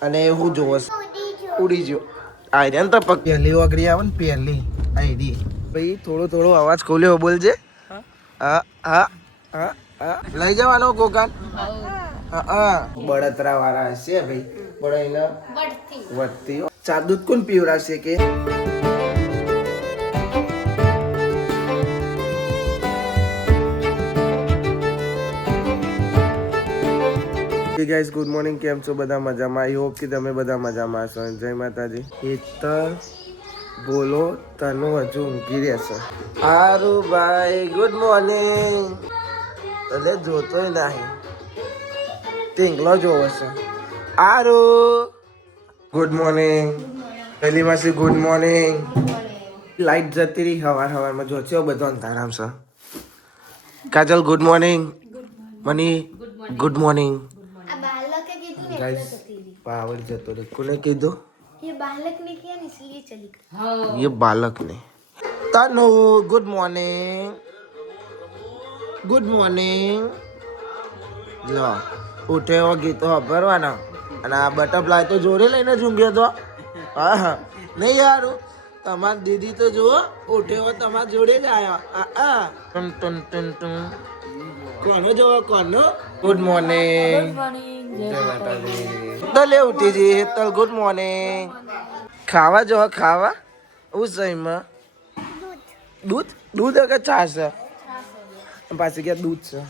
અને હું જોવો ઉડી ગયો આયરન તો પગ પહેલી ઓગળી આવે ને પહેલી આઈડી ભાઈ થોડો અવાજ ખોલ્યો બોલજે હા હા હા હા લઈ જવાનો કોકાન હા બળતરા વાળા હશે ભાઈ બળાઈને વધતી ચા દૂધ કોણ પીવડાવશે કે ગાઈસ ગુડ મોર્નિંગ કેમ છો બધા મજામાં આઈ હોપ કે તમે બધા મજામાં છો જય માતાજી હેતર બોલો તનુ હજુ ઊંઘી રહેશે હારું ભાઈ ગુડ મોર્નિંગ એટલે જોતોય નહીં ટીંગલો જોવો છે હારું ગુડ મોર્નિંગ પહેલી માસી ગુડ મોર્નિંગ લાઈટ જતી રહી હવારમાં જો છે બધો અંધારામ છે Kajal good morning Mani good morning guys power जतो रे कोने कीधो ये बालक ने किया ना इसलिए चली गई ये बालक ने तनु गुड मॉर्निंग लो उठे हो गीतो भरवाना અને આ બટરફ્લાય તો જોડે લઈને ઝૂંગ્યો તો હા હા નહીં યાર તમાર દીદી તો જુઓ ઉઠે હો તમાર જોડે જ આયા આ ટન ટન ટન ટન કોનો જોવો કોનો ગુડ મોર્નિંગ જય માતાજી તો લે ઉઠી જી હેતલ ગુડ મોર્નિંગ ખાવા જો ખાવા ઉસઈમાં દૂધ કે ચા છે પાછી કે દૂધ છે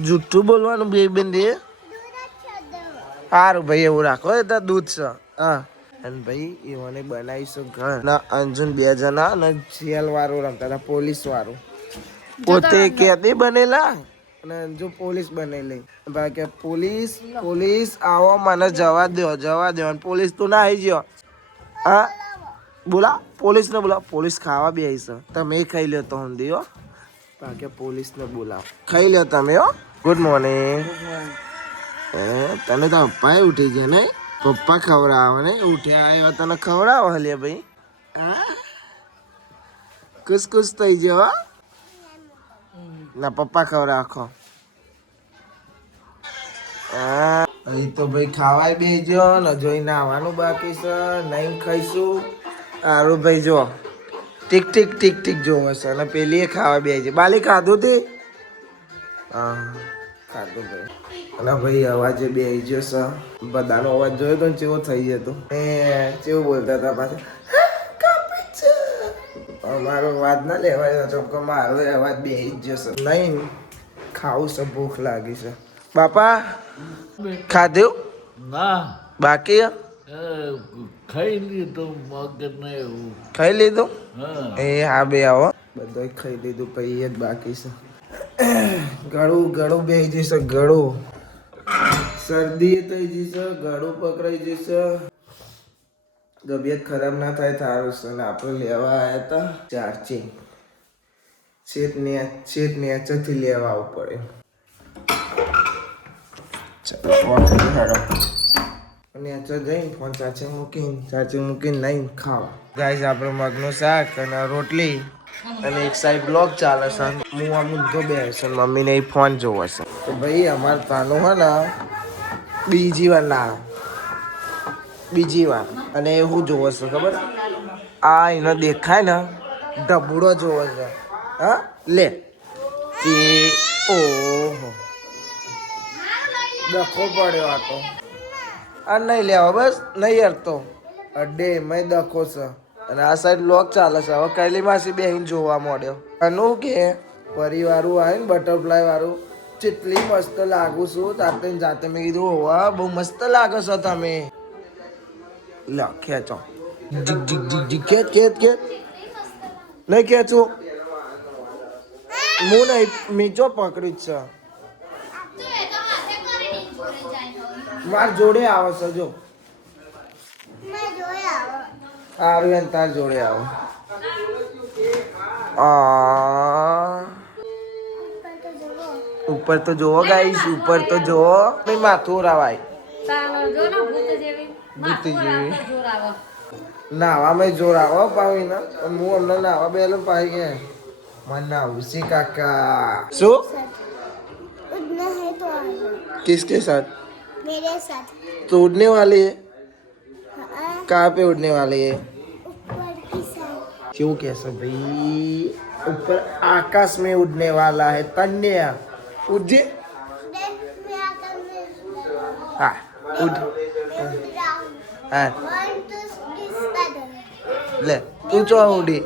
જુઠ્ઠું બોલવાનું બે બેન દે સારું ભાઈ એવું રાખો એ તો દૂધ છે હા અને ભાઈ એવાને બનાવીશું ઘર ના અંજુન બે જણા અને જેલ વાળું રમતા હતા પોલીસ વાળું પોતે કેદી બનેલા અને અંજુ પોલીસ બનેલી બાકી પોલીસ આવો મને જવા દો અને પોલીસ તું ના આવી ગયો હા બોલા પોલીસ ને બોલા પોલીસ ખાવા બે આવી છે તમે ખાઈ લ્યો તો હું દિયો બાકી પોલીસ ને બોલાવો ખાઈ લ્યો તમે હો ગુડ મોર્નિંગ તને તો પપ્પા ઉઠી ગયા ને પપ્પા ખવડાવે ને ઉઠ્યા આવ્યા તને ખવડાવો હલે ભાઈ હા ખુશ થઈ ગયો ના પપ્પા ખવડાવો અહીં તો ભાઈ ખાવાય બેજો ને જોઈને આવવાનું બાકી છે નહીં ખાઈશું સારું ભાઈ જો ટીક જોવે છે અને પેલી એ ખાવા બે છે બાલી ખાધું તે હા ખાધું ભાઈ અને ભાઈ અવાજે બે ગયો છે બધાનો અવાજ જોયો તો ચેવો થઈ જતો ચેવું બોલતા હતા પાછા અમારો અવાજ ના લેવાય તો મારો અવાજ બે જશે નહીં ખાવું છે ભૂખ લાગી છે બાપા ખાધું ના બાકી ખાઈ લીધું મગને એવું ખાઈ લીધું હા એ હા બે આવો બધું ખાઈ લીધું પછી જ બાકી છે ગળું બેસી જશે ગળું શરદી થઈ જશે ગળું પકડાઈ જશે તબિયત ખરાબ ના થાય સારું છે ને આપણે લેવા આવ્યા હતા ચાર્જિંગ છેટ નેચરથી લેવા આવવું પડે ચાલો નેચર જઈને ફોન ચાર્જિંગ મૂકીને નહીં ખાવા ગાઈસ આપણે મગનું શાક અને રોટલી અને એક સાઈડ બ્લોગ ચાલે છે હું આમ ઊંધો બેસે મમ્મીને એ ફોન જોવે છે તો ભાઈ અમારે તાનું હે ને બીજી વાર અને એ શું જોવે છે ખબર આ એનો દેખાય ને ઢબુડો જોવે છે હા લે કે ઓહો ડખો પડ્યો આ તો આ નહીં લેવા બસ નહીં હરતો અડે મેં ડખો છે અને આ સાઈડ લોક ચાલે છે હવે કૈલી માસી બેહીને જોવા મળ્યો અનુ કે પરિવારું આવે ને બટરફ્લાય વાળું કેટલી મસ્ત લાગુ છું જાતે મેં કીધું વાહ બહુ મસ્ત લાગો છો તમે લો ખેંચો જીક ખેચ નહીં ખેંચું હું નહીં મીચો પકડી જ છે માર જોડે આવે છે જો આર્યન તાર જોડે આવો ઉપર તો જોવો ગાઈસ ઉપર તો જોવો નહીં માથું રાવાય ભૂત જેવી નાવામાં જોર આવો પાવી ના પણ હું અમને નાવા બેલો પાઈ ગયા મને નાવું સી કાકા શું उड़ना है तो आ जाओ। किसके साथ मेरे साथ तो उड़ने वाली है कहाँ पे उड़ने वाले है? ऊपर की साइड। क्यों कैसे भाई? ऊपर आकाश में उड़ने वाला है तन्या। उड़े देख मैं आकर मैं हाँ उड़ हाँ 1 2 3 ले તું ચો ઉડી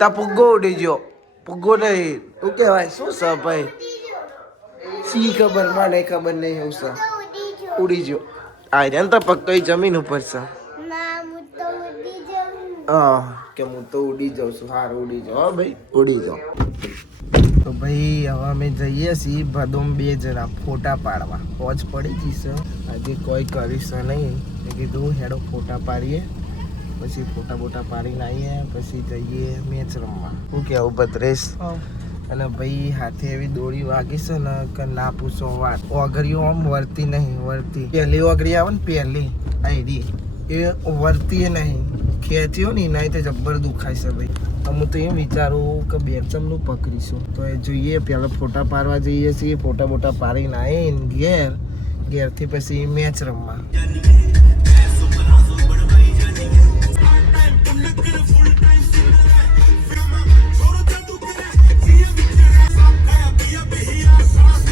તા પુગ્ગો ઉડી ગયો પુગ્ગો નહીં શું કહેવાય શું છે ભાઈ સી ખબર મને ખબર નહીં એવું છે ઉડી ગયો આર્યન તો પગ તો જમીન ઉપર છે ના હું તો ઉડી જાઉં હા કે હું તો ઉડી જાઉં છું સારું ઉડી જાઉં હા ભાઈ ઉડી જાઉં તો ભાઈ હવે અમે જઈએ છીએ ભદોમ 2 જણા ફોટા પાડવા પોચ પડી જઈશ આજે કોઈ કરીશ નહીં મેં કીધું હેડો ફોટા પાડીએ પછી ફોટા બોટા પાડીને આવીએ પછી જઈએ મેચ રમવા શું કેવું ભદ્રેશ અને ભાઈ હાથે એવી દોરી વાગી છે ને કે ના પૂછો વાત ઓગળીઓ આમ વળતી નહીં વળતી પહેલી ઓગળી આવે ને પહેલી આઈડી એ વળતી નહીં ખેંચ્યો ને એના તો જબ્બર દુખાય છે ભાઈ હું તો એમ વિચારું કે બેચમનું પકડીશું તો એ જોઈએ પહેલાં ફોટા પાડવા જઈએ છીએ ફોટા બોટા પાડીને આવીને ઘેરથી પછી મેચ રમવા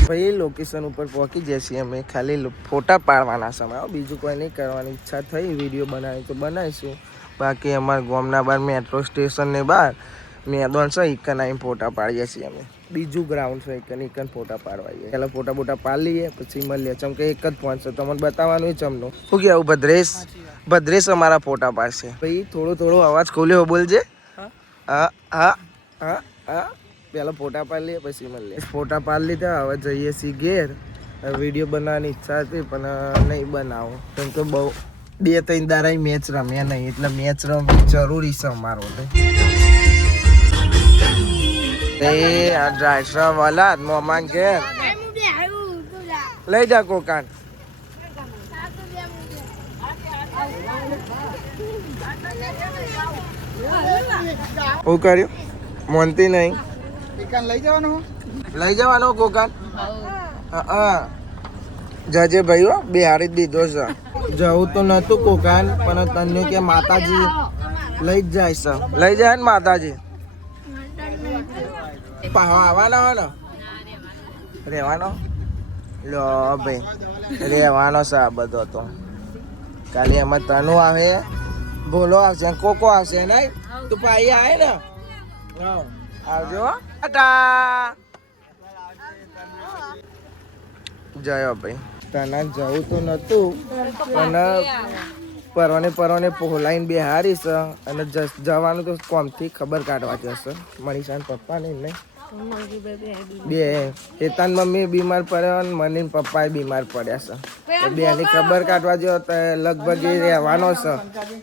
ભાઈ લોકેશન ઉપર પહોંચી જઈએ અમે ખાલી ફોટા પાડવાના સમય બીજું કોઈ નહીં કરવાની ઈચ્છા થઈ વિડીયો બનાવી તો બનાવીશું બાકી અમારા ગામના બહાર મેટ્રો સ્ટેશનની બહાર મેદાન છે ઇકન આવીને ફોટા પાડીએ છીએ અમે બીજું ગ્રાઉન્ડ છે ઇકન ફોટા પાડવાઈએ પહેલાં ફોટા બોટા પાડી લઈએ પછી મળીએ ચમ કે એક જ પહોંચશે તમને બતાવવાનું ચમનું શું કહેવું ભદ્રેશ અમારા ફોટા પાડશે ભાઈ થોડો અવાજ ખોલ્યો બોલજે હા હા હા હા પહેલાં ફોટા પાડી લઈએ પછી મળીએ ફોટા પાડી લીધા હવે જઈએ છીએ ઘેર વિડીયો બનાવવાની ઈચ્છા હતી પણ નહીં બનાવો કેમ કે બહુ 2-3 દાડા મેચ રમ્યા નહીં એટલે મેચ રમવી જરૂરી છે અમારો આ ડ્રાઈવર વાલા મોમાન ઘેર લઈ જા કોકાન શું કર્યું મોનતી નહીં લઈ જવાનો કોકાન હા જજે ભાઈ હો બિહારી જ દીધો છે જવું તો નતું કોકાન પણ તને કે માતાજી લઈ જ જાય છે લઈ જાય ને માતાજી આવવાના હોય ને રહેવાનો લો ભાઈ રહેવાનો છે આ બધો તો કાલે એમાં તનુ આવે ભોલો આવશે કોકો આવશે નહીં તું ભાઈ આવે ને આવજો ટાટા જયો ભાઈ તને જવું તો નતું પણ પરવાને પોલાઈને બે હારીશ અને જવાનું તો કોમથી ખબર કાઢવા જશે મનીષાના પપ્પા નહીં બે હેતાન મમ્મી બીમાર પડ્યો અને મની પપ્પા બીમાર પડ્યા છે બેની ખબર કાઢવા જો તો લગભગ એ રહેવાનો છે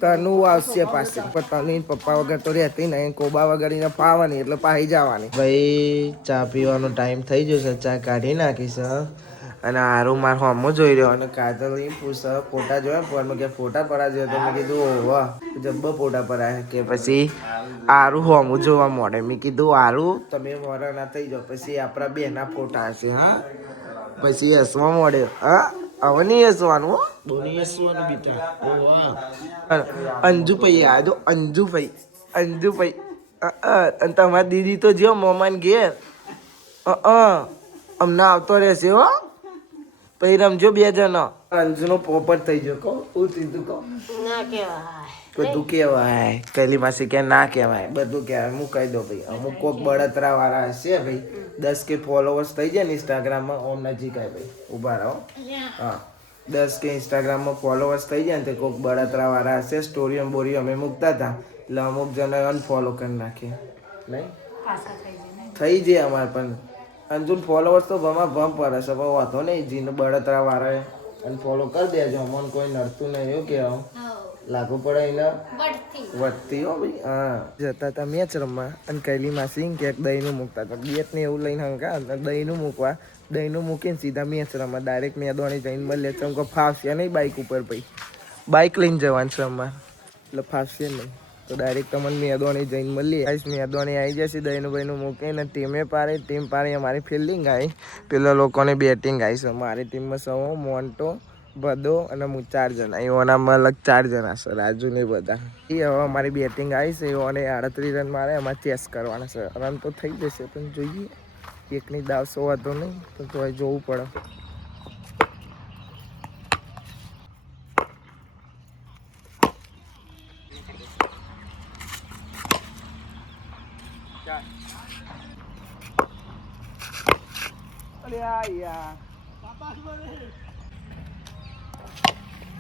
તનું આવશે પાસે પણ તનું પપ્પા વગર તો રહેતી નહીં કોબા વગર એને પાવાની એટલે પાઈ જવાની ભાઈ ચા પીવાનો ટાઈમ થઈ જશે ચા કાઢી નાખીશ અને હારું માર હોમો જોઈ રહ્યો અને કાજલ એ પૂછ ફોટા જોયા ફોનમાં કે ફોટા પડા જોયો તો મેં કીધું વાહ જબ્બા ફોટા પડાય કે પછી હારું હોમું જોવા મળે મેં કીધું હારું તમે મોરા ના થઈ જાઓ પછી આપણા બેના ફોટા હશે હા પછી હસવા મળે હા હવે નહીં હસવાનું હો બહુ નહીં હસવાનું બીટા અંજુભાઈ આવ્યો અંજુભાઈ અને તમારી દીદી તો જો મોમાન ઘેર અમને આવતો રહેશે હો પછી રમજો 2 જણા અંજુનો પોપટ થઈ ગયો કહો હું સીધું કહો ના કહેવાય બધું કહેવાય કહેલી માસી કે ના કહેવાય બધું કહેવાય હું કહી દઉં ભાઈ અમુક કોક બળતરા વાળા હશે ભાઈ 10K ફોલોવર્સ થઈ જાય ને ઇન્સ્ટાગ્રામમાં ઓમ નજીક આવે ભાઈ ઊભા રહો હા 10K ઇન્સ્ટાગ્રામમાં ફોલોવર્સ થઈ જાય ને તે કોક બળતરા વાળા હશે સ્ટોરીઓ બોરીઓ અમે મૂકતા હતા એટલે અમુક જણા અનફોલો કરી નાખીએ નહીં થઈ જાય અમારે પણ અંજુન ફોલોવર્સ તો ભમ પડે છે પણ વાંધો નહીં જીને બળતરા વાળા અને ફોલો કરી દેજો અમને કોઈ નડતું નહીં એવું કહેવાનું લાગુ પડે એને વધતી હો ભાઈ હા જતા હતા મેચ રમવા અને કૈલી માસી ક્યાંક દહીંનું મૂકતા હતા બેટ ને એવું લઈને હંકા દહીંનું મૂકવા દહીંનું મૂકીને સીધા મેચ રમવા ડાયરેક્ટ મેદોણી જઈને મળે ચમ કે ફાવશે નહીં બાઇક ઉપર ભાઈ બાઇક લઈને જવાનું છે અમારે એટલે ફાવશે નહીં તો ડાયરેક્ટ તમને મેદોણી જઈને મળીએ આવીશ મેદોણી આવી જશે દહીંનું ભાઈનું મૂકીને ટીમે ટીમ પારે અમારી ફિલ્ડિંગ આવી પેલા લોકોને બેટિંગ આવી છે મારી ટીમમાં સૌ મોન્ટો બધો અને હું 4 જણા એઓનામાં અલગ 4 જણા છે રાજુ ને બધા એ હવે અમારી બેટિંગ આવી છે એઓને 38 રન મારે એમાં ચેસ કરવાના છે રન તો થઈ જશે પણ જોઈએ એકની દાવ સો હતો નહીં તો જોવું પડે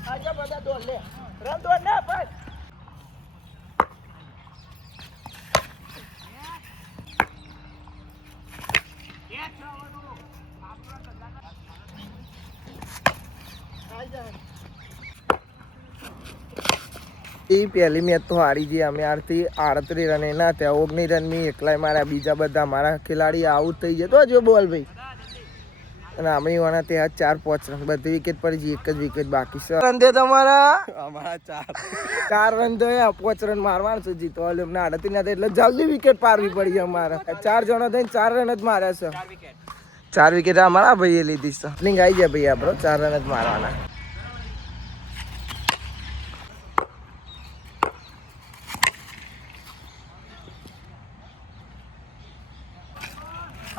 આજા બધા દોડ લે રન દોડ ના બસ એ પહેલી મેચ તો હારી ગઈ અમે આરતી 38 રન એના ત્યાં 19 રન મેં એકલાય મારા બીજા બધા મારા ખેલાડી આઉટ થઈ જતો જો બોલ ભાઈ અને અમે એવાના ત્યાં 4-5 રન બધી વિકેટ પડી ગઈ એક જ વિકેટ બાકી છે રન દે તમારા અમારા 4 રન થયા 5 રન મારવાના છે જીતવા એમને 38 ના એટલે જલ્દી વિકેટ પારવી પડી અમારા 4 જણા થઈને 4 રન જ માર્યા છે 4 વિકેટ અમારા ભાઈએ લીધી છે સ્લિંગ આવી જાય ભાઈ આપણો 4 રન જ મારવાના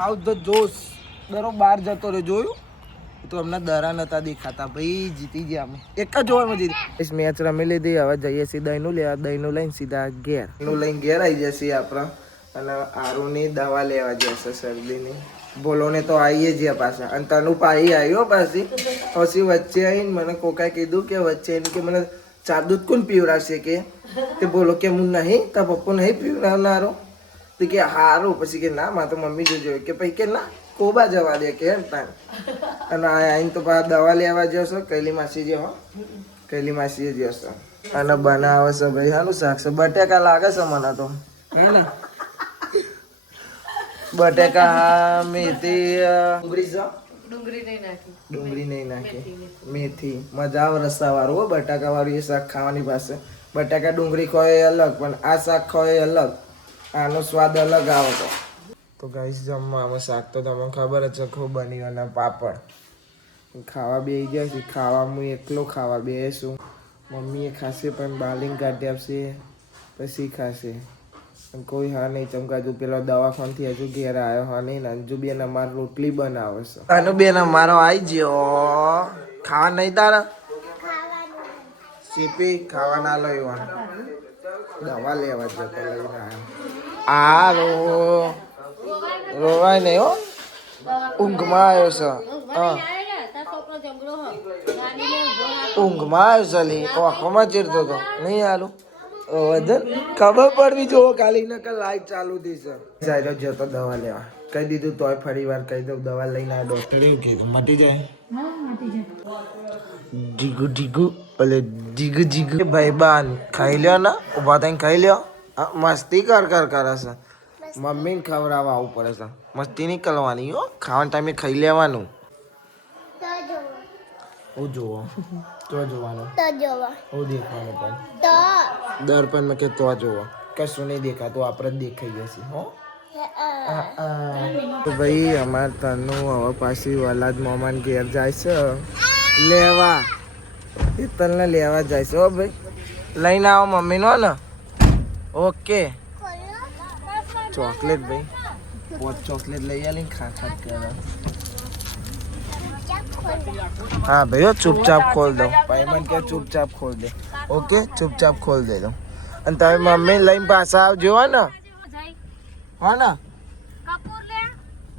આઉટ ધ જોશ દરો બહાર જતો રહ્યો જોયું તો અમને દરા નતા દેખાતા ભાઈ જીતી ગયા અમે એક જ ઓવરમાં જીતી મેચ રમી લીધી હવે જઈએ છીએ દહીંનું લેવા દહીંનું લઈને સીધા ઘેર નું લઈને ઘેર આવી જશે આપણા અને આરુની દવા લેવા જશે શરદીની બોલોને તો આવીએ જ પાછા અને તનુ પાઈ આવ્યો પાછી પછી વચ્ચે આવીને મને કોકાએ કીધું કે વચ્ચે એને કે મને ચા દૂધ કોણ પીવડાવશે કે તે બોલો કે હું નહીં તાર પપ્પો નહીં પીવડાવનારો તો કે હારું પછી કે ના માં તો મમ્મી જોજો કે પછી કે ના કોબા જવા દે કે એમ તાન અને આઈને તો પાછા દવા લેવા જશો કૈલી માસી જે હો કૈલી માસી જશો અને બનાવે છે ભાઈ હાલું શાક છે બટેકા લાગે છે મને તો હે ને બટેકા મેથી ડુંગળી નહીં નાખી મેથી મજા આવે રસ્સા વાળું હો બટાકા વાળું એ શાક ખાવાની પાસે બટાકા ડુંગળી ખોય અલગ પણ આ શાક ખોય અલગ આનો સ્વાદ અલગ આવે તો ગાઈસ જમવામાં શાક તો તમને ખબર જ છે ખૂબ બન્યું અને પાપડ ખાવા બે ગયા છે ખાવા હું એકલો ખાવા બેસું મમ્મીએ ખાશે પણ બાલિંગ કાઢી આપશે પછી ખાશે કોઈ હા નહીં ચમકાજુ પેલો દવાખાનથી હજુ ઘેર આવ્યો હા નહીં અંજુ બેન અમારે રોટલી બનાવે છે અનુ બેન અમારો આવી ગયો ખાવા નહીં તારા સીપી ખાવા ના લો દવા લેવા જતો લઈને આવ્યો રોવાય નહીં હો ઊંઘમાં આવ્યો છે હા ઊંઘમાં આવ્યો છે લી આંખોમાં ચીરતો હતો નહીં આલું વજન ખબર પડવી જો કાલી નકલ લાઈટ ચાલુ થઈ છે સાઈડ જતો દવા લેવા કહી દીધું તોય ફરી વાર કહી દઉં દવા લઈને આ ડોક્ટરે એવું કીધું મટી જાય ડીગુ ડીગુ એટલે જીગુ જીગુ ભાઈ બાન ખાઈ લ્યો ને ઉભા થઈને ખાઈ લ્યો મસ્તી કર કરે છે મમ્મીને ખવડાવવા આવવું પડે છે મસ્તી નહીં કરવાની હો ખાવાના ટાઈમે ખાઈ લેવાનું હું જોવો તો જોવાનું હું દેખવાનું પણ દર્પણમાં કે તો જોવો કશું નહીં દેખાતું આપણે જ દેખાઈ જશે હો તો ભાઈ અમારે તનું હવે પાછી વલાદ મોમાન ઘેર જાય છે લેવા હેતલને લેવા જાય છે હો ભાઈ લઈને આવો મમ્મીનો ને ઓકે ચોકલેટ ભાઈ પોત ચોકલેટ લઈ આવીને ખા કરે હા ભાઈ હો ચૂપચાપ ખોલ દો ભાઈ મને કે ચૂપચાપ ખોલ દે ઓકે ચૂપચાપ ખોલ દે દો અને તમે મમ્મી લઈને પાછા આવજો હો ને હો ને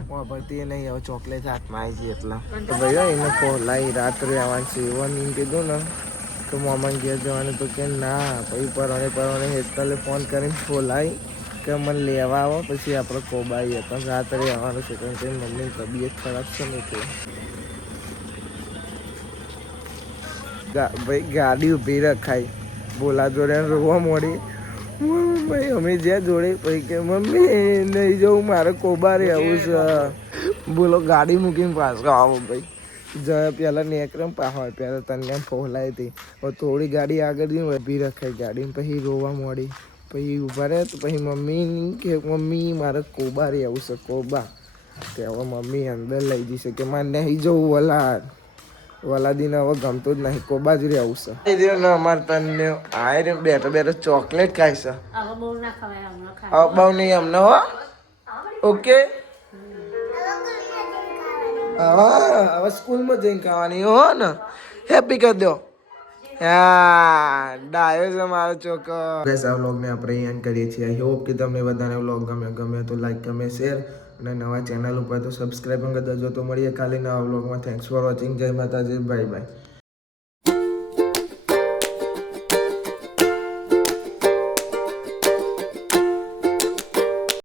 વાપરતી નહીં હવે ચોકલેટ હાથમાં આવી છે એટલા તો ભાઈ એને ખોલાઈ રાત્રે આવવાનું છે એવું કીધું ને તો મામા ઘેર જવાનું તો કે ના પછી પરવાને હેતલે ફોન કરીને ખોલાઈ કે મને લેવા આવો પછી આપણે કોબાઈએ પણ રાત્રે આવવાનું છે કારણ કે મમ્મીની તબિયત ખરાબ છે ને એટલે ભાઈ ગાડી ઊભી રખાઈ બોલા જોડે રોવા મોડી ભાઈ અમે જ્યાં જોડે પછી કે મમ્મી નહીં જવું મારે કોબારે આવું છે બોલો ગાડી મૂકીને પાછો આવો ભાઈ જયા પહેલાં નેકરમ પાહો પહેલાં તને ફોલાઈ હતી થોડી ગાડી આગળ જઈને ઊભી રખાઈ ગાડી પછી રોવા મોડી પછી ઊભા રહે તો પછી મમ્મી કે મમ્મી મારે કોબારે આવું છે કોબા કે હવે મમ્મી અંદર લઈ જશે કે મારે નહીં જવું વલાડ વલાદીને હવે ગમતું જ નહીં કોબા જ રહેવું છે એ રહ્યો ને અમારે તને આ રહ્યો બેઠો બેઠો ચોકલેટ ખાય છે હવે બહુ ના ખવાય હમણાં ખાય હવે બહુ નહીં અમને હો ઓકે હા હવે સ્કૂલમાં જઈને ખાવાની હો ને હેપી કરી દો હા ડાયો છે મારો છોકરો બસ આ વ્લોગને આપણે અહીંયા કરીએ છીએ આઈ હોપ કે તમને બધાને વ્લોગ ગમે તો લાઈક ગમે શેર અને નવા ચેનલ ઉપર તો સબસ્ક્રાઈબ પણ કરી દેજો તો મળીએ કાલે નવા વ્લોગમાં થેન્ક્સ ફોર વોચિંગ જય માતાજી બાય બાય